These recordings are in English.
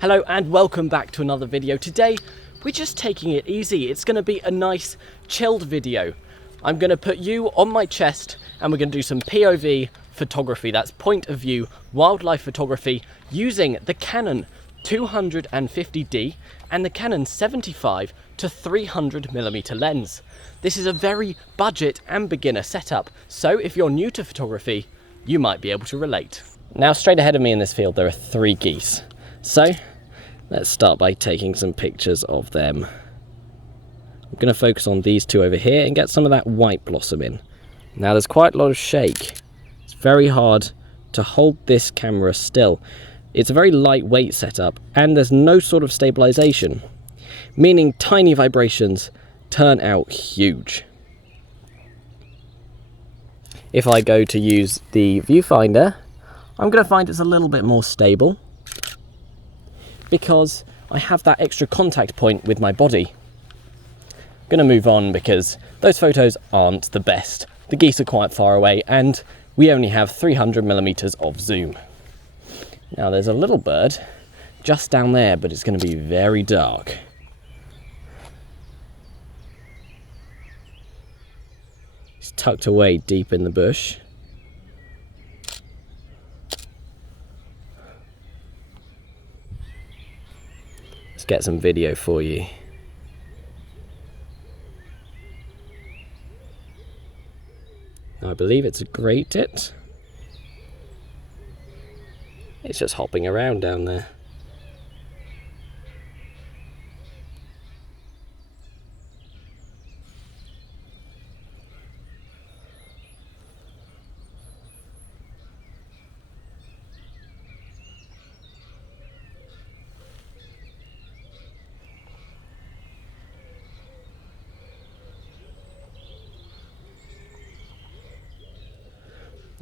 Hello and welcome back to another video. Today we're just taking it easy. It's going to be a nice chilled video. I'm going to put you on my chest and we're going to do some POV photography. That's point of view wildlife photography using the Canon 250D and the Canon 75 to 300mm lens. This is a very budget and beginner setup, so if you're new to photography you might be able to relate. Now straight ahead of me in this field there are 3 geese. So let's start by taking some pictures of them. I'm going to focus on these 2 over here and get some of that white blossom in. Now there's quite a lot of shake. It's very hard to hold this camera still. It's a very lightweight setup and there's no sort of stabilization, meaning tiny vibrations turn out huge. If I go to use the viewfinder, I'm going to find it's a little bit more stable because I have that extra contact point with my body. I'm going to move on because those photos aren't the best. The geese are quite far away and we only have 300mm of zoom. Now there's a little bird just down there, but it's going to be very dark. It's tucked away deep in the bush. Let's get some video for you. I believe it's a grey tit. It's just hopping around down there.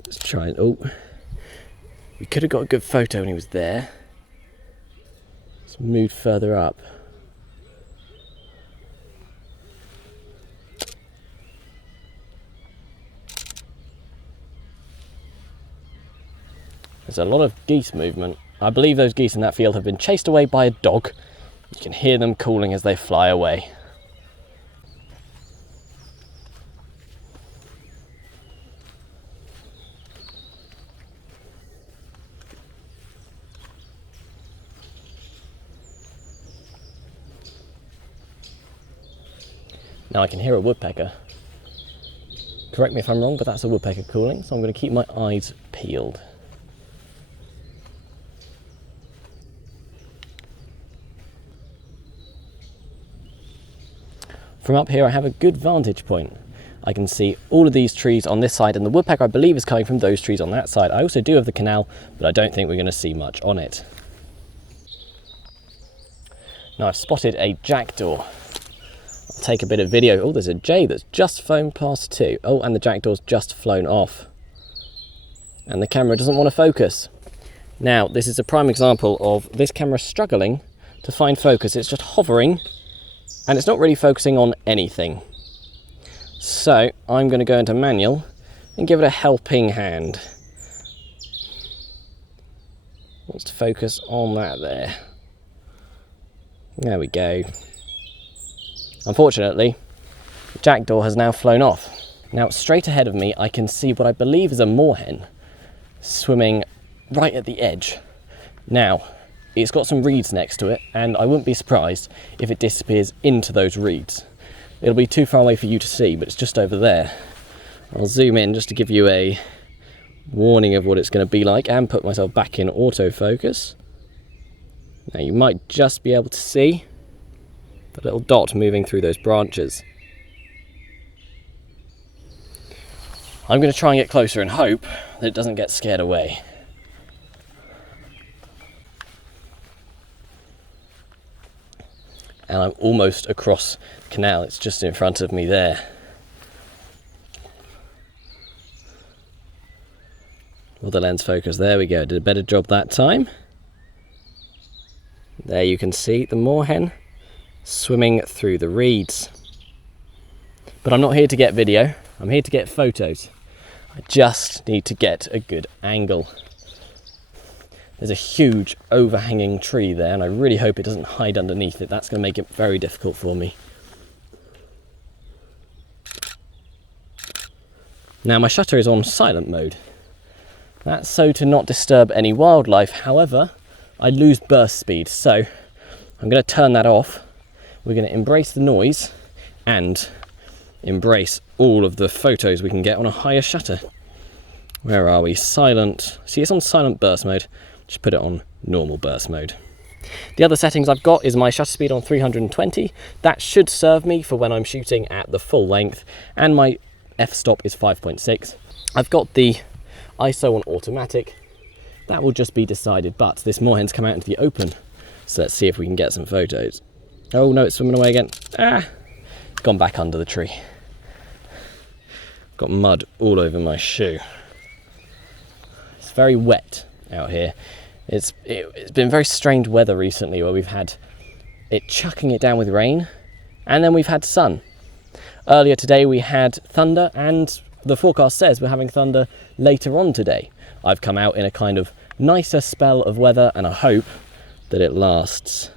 Let's try it. Oh, we could have got a good photo when he was there. Let's move further up. There's a lot of geese movement. I believe those geese in that field have been chased away by a dog. You can hear them calling as they fly away. Now I can hear a woodpecker. Correct me if I'm wrong, but that's a woodpecker calling, so I'm going to keep my eyes peeled. From up here I have a good vantage point. I can see all of these trees on this side, and the woodpecker I believe is coming from those trees on that side. I also do have the canal, but I don't think we're going to see much on it. Now I've spotted a jackdaw. Take a bit of video. Oh, there's a jay that's just flown past too. Oh, and the jackdaw's just flown off. And the camera doesn't want to focus. Now, this is a prime example of this camera struggling to find focus. It's just hovering and it's not really focusing on anything. So I'm going to go into manual and give it a helping hand. Wants to focus on that there. There we go. Unfortunately, the jackdaw has now flown off. Now straight ahead of me I can see what I believe is a moorhen swimming right at the edge. Now it's got some reeds next to it and I wouldn't be surprised if it disappears into those reeds. It'll be too far away for you to see, but it's just over there. I'll zoom in just to give you a warning of what it's going to be like and put myself back in autofocus. Now you might just be able to see the little dot moving through those branches. I'm going to try and get closer and hope that it doesn't get scared away. And I'm almost across the canal, it's just in front of me there. Will the lens focus? There we go, did a better job that time. There you can see the moorhen swimming through the reeds. But I'm not here to get video, I'm here to get photos. I just need to get a good angle. There's a huge overhanging tree there, and I really hope it doesn't hide underneath it. That's going to make it very difficult for me. Now my shutter is on silent mode. That's so to not disturb any wildlife. However, I lose burst speed, so I'm going to turn that off. We're going to embrace the noise and embrace all of the photos we can get on a higher shutter. Where are we? Silent. See, it's on silent burst mode. Just put it on normal burst mode. The other settings I've got is my shutter speed on 320. That should serve me for when I'm shooting at the full length, and my f-stop is 5.6. I've got the ISO on automatic. That will just be decided, but this moorhen's come out into the open, so let's see if we can get some photos. Oh no, it's swimming away again. Ah, gone back under the tree. Got mud all over my shoe. It's very wet out here. It's been very strange weather recently, where we've had it chucking it down with rain, and then we've had sun. Earlier today we had thunder, and the forecast says we're having thunder later on today. I've come out in a kind of nicer spell of weather, and I hope that it lasts.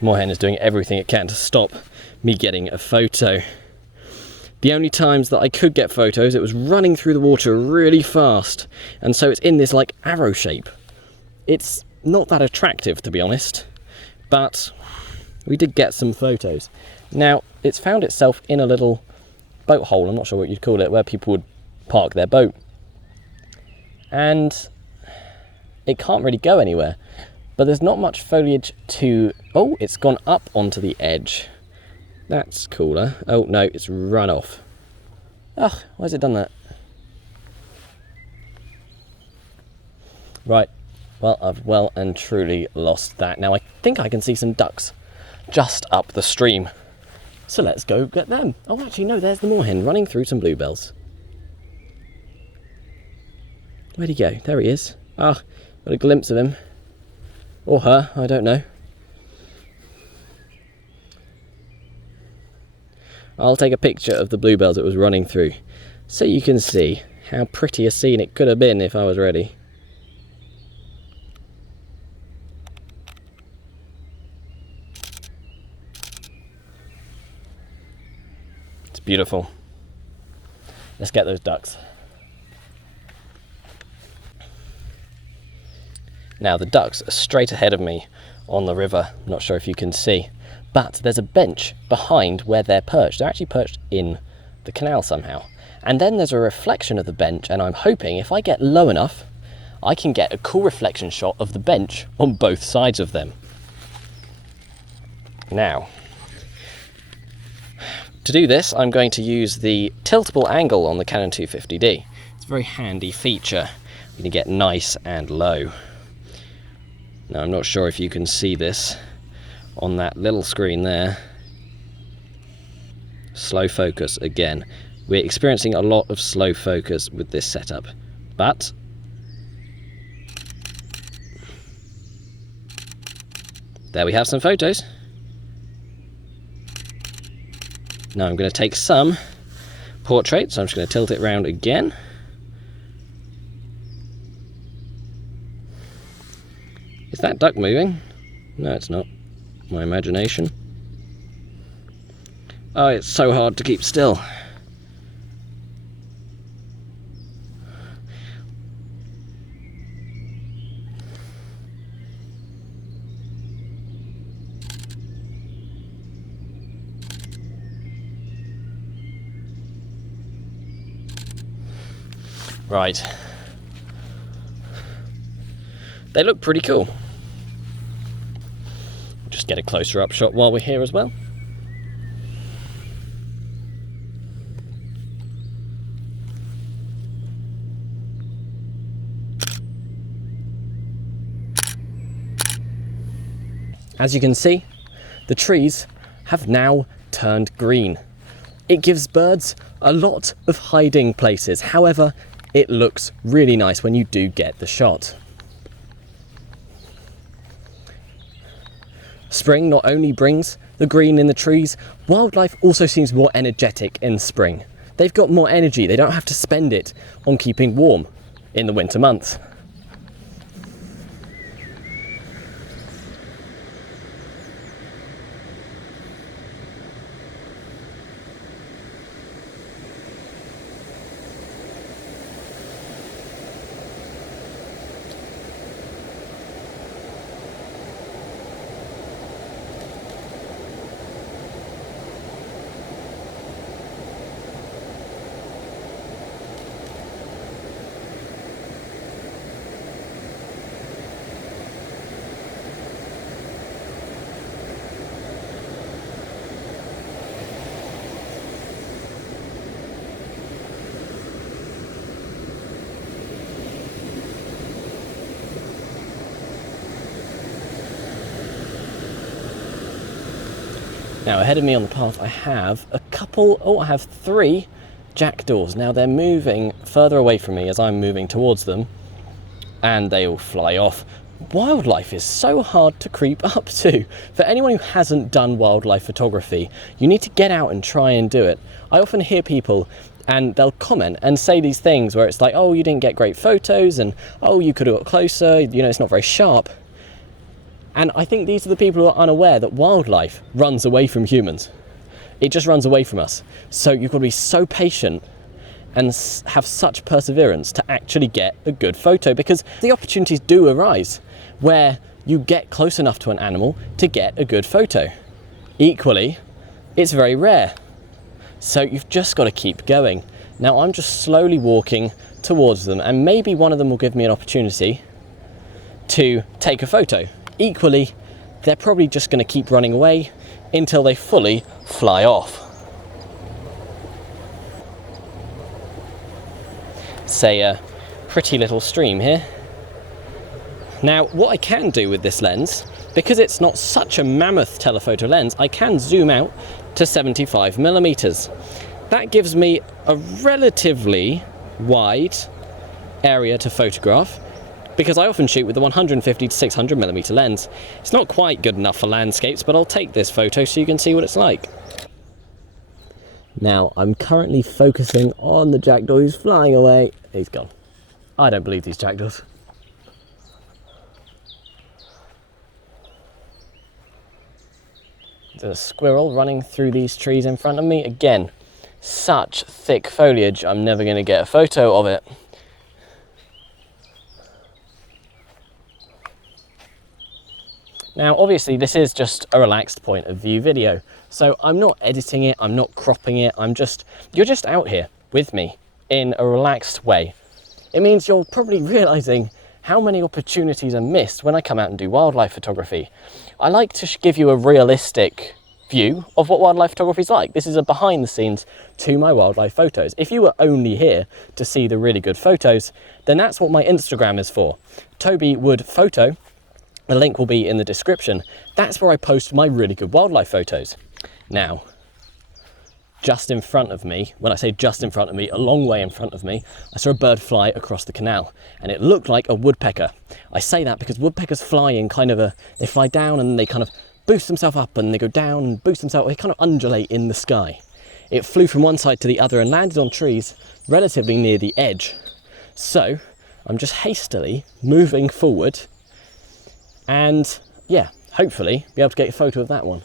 Moorhen is doing everything it can to stop me getting a photo. The only times that I could get photos, it was running through the water really fast, and so it's in this like arrow shape. It's not that attractive, to be honest, but we did get some photos. Now, it's found itself in a little boat hole, I'm not sure what you'd call it, where people would park their boat, and it can't really go anywhere. But there's not much foliage to... Oh, it's gone up onto the edge. That's cooler. Oh, no, it's run off. Ugh, why has it done that? Right, well, I've well and truly lost that. Now, I think I can see some ducks just up the stream. So let's go get them. Oh, actually, no, there's the moorhen running through some bluebells. Where'd he go? There he is. Ah, got a glimpse of him. Or her, I don't know. I'll take a picture of the bluebells it was running through, so you can see how pretty a scene it could have been if I was ready. It's beautiful. Let's get those ducks. Now the ducks are straight ahead of me on the river, I'm not sure if you can see, but there's a bench behind where they're perched. They're actually perched in the canal somehow. And then there's a reflection of the bench, and I'm hoping if I get low enough, I can get a cool reflection shot of the bench on both sides of them. Now, to do this, I'm going to use the Tiltable Angle on the Canon 250D. It's a very handy feature. You can get nice and low. Now, I'm not sure if you can see this on that little screen there. Slow focus again. We're experiencing a lot of slow focus with this setup, but there we have some photos. Now I'm going to take some portraits, so I'm just going to tilt it around again. Is that duck moving? No, it's not. My imagination. Oh, it's so hard to keep still. Right. They look pretty cool. Just get a closer up shot while we're here as well. As you can see, the trees have now turned green. It gives birds a lot of hiding places. However, it looks really nice when you do get the shot. Spring not only brings the green in the trees, wildlife also seems more energetic in spring. They've got more energy, they don't have to spend it on keeping warm in the winter months. Now ahead of me on the path I have I have 3 jackdaws. Now they're moving further away from me as I'm moving towards them, and they all fly off. Wildlife is so hard to creep up to. For anyone who hasn't done wildlife photography, you need to get out and try and do it. I often hear people and they'll comment and say these things where it's like, oh, you didn't get great photos, and oh, you could have got closer, you know, it's not very sharp. And I think these are the people who are unaware that wildlife runs away from humans. It just runs away from us. So you've got to be so patient and have such perseverance to actually get a good photo, because the opportunities do arise where you get close enough to an animal to get a good photo. Equally, it's very rare. So you've just got to keep going. Now I'm just slowly walking towards them, and maybe one of them will give me an opportunity to take a photo. Equally, they're probably just going to keep running away until they fully fly off. It's a pretty little stream here. Now, what I can do with this lens, because it's not such a mammoth telephoto lens, I can zoom out to 75mm. That gives me a relatively wide area to photograph, because I often shoot with the 150 to 600mm lens. It's not quite good enough for landscapes, but I'll take this photo so you can see what it's like. Now, I'm currently focusing on the jackdaw who's flying away. He's gone. I don't believe these jackdaws. There's a squirrel running through these trees in front of me. Again, such thick foliage, I'm never going to get a photo of it. Now, obviously, this is just a relaxed point of view video, so I'm not editing it, I'm not cropping it, you're just out here with me in a relaxed way. It means you're probably realizing how many opportunities are missed when I come out and do wildlife photography. I like to give you a realistic view of what wildlife photography is like. This is a behind the scenes to my wildlife photos. If you were only here to see the really good photos, then that's what my Instagram is for. Toby Wood Photo. The link will be in the description. That's where I post my really good wildlife photos. Now, just in front of me, when I say just in front of me, a long way in front of me, I saw a bird fly across the canal, and it looked like a woodpecker. I say that because woodpeckers fly in they fly down and they kind of boost themselves up, and they go down and boost themselves, they kind of undulate in the sky. It flew from one side to the other and landed on trees relatively near the edge. So, I'm just hastily moving forward, and yeah, hopefully be able to get a photo of that one.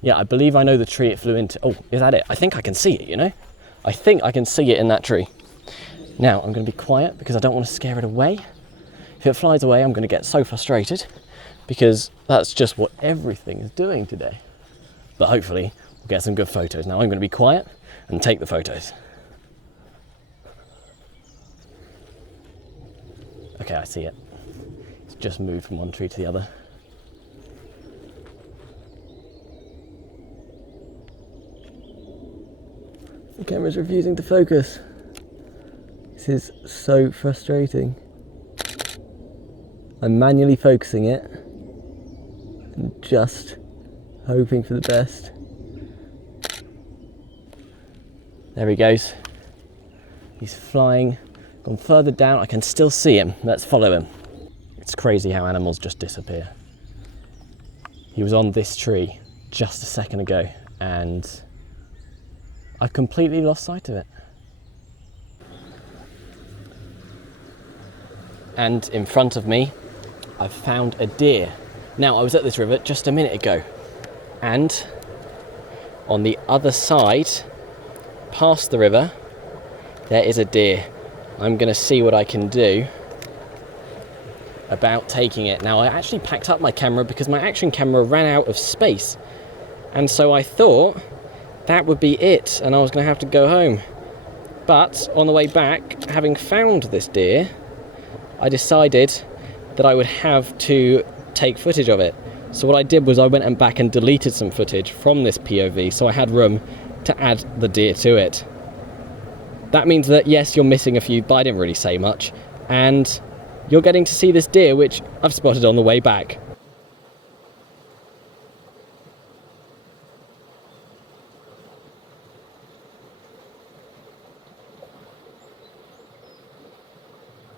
Yeah, I believe I know the tree it flew into. Oh, is that it? I think I can see it, you know? I think I can see it in that tree. Now, I'm going to be quiet because I don't want to scare it away. If it flies away, I'm going to get so frustrated, because that's just what everything is doing today. But hopefully, we'll get some good photos. Now, I'm going to be quiet and take the photos. Okay, I see it. Just moved from one tree to the other. The camera's refusing to focus. This is so frustrating. I'm manually focusing it and just hoping for the best. There he goes. He's flying, gone further down. I can still see him. Let's follow him. It's crazy how animals just disappear. He was on this tree just a second ago and I've completely lost sight of it. And in front of me, I've found a deer. Now, I was at this river just a minute ago, and on the other side, past the river, there is a deer. I'm gonna see what I can do about taking it. Now, I actually packed up my camera because my action camera ran out of space, and so I thought that would be it, and I was gonna have to go home. But on the way back, having found this deer, I decided that I would have to take footage of it. So what I did was I went back and deleted some footage from this POV so I had room to add the deer to it. That means that yes, you're missing a few, but I didn't really say much, and you're getting to see this deer which I've spotted on the way back.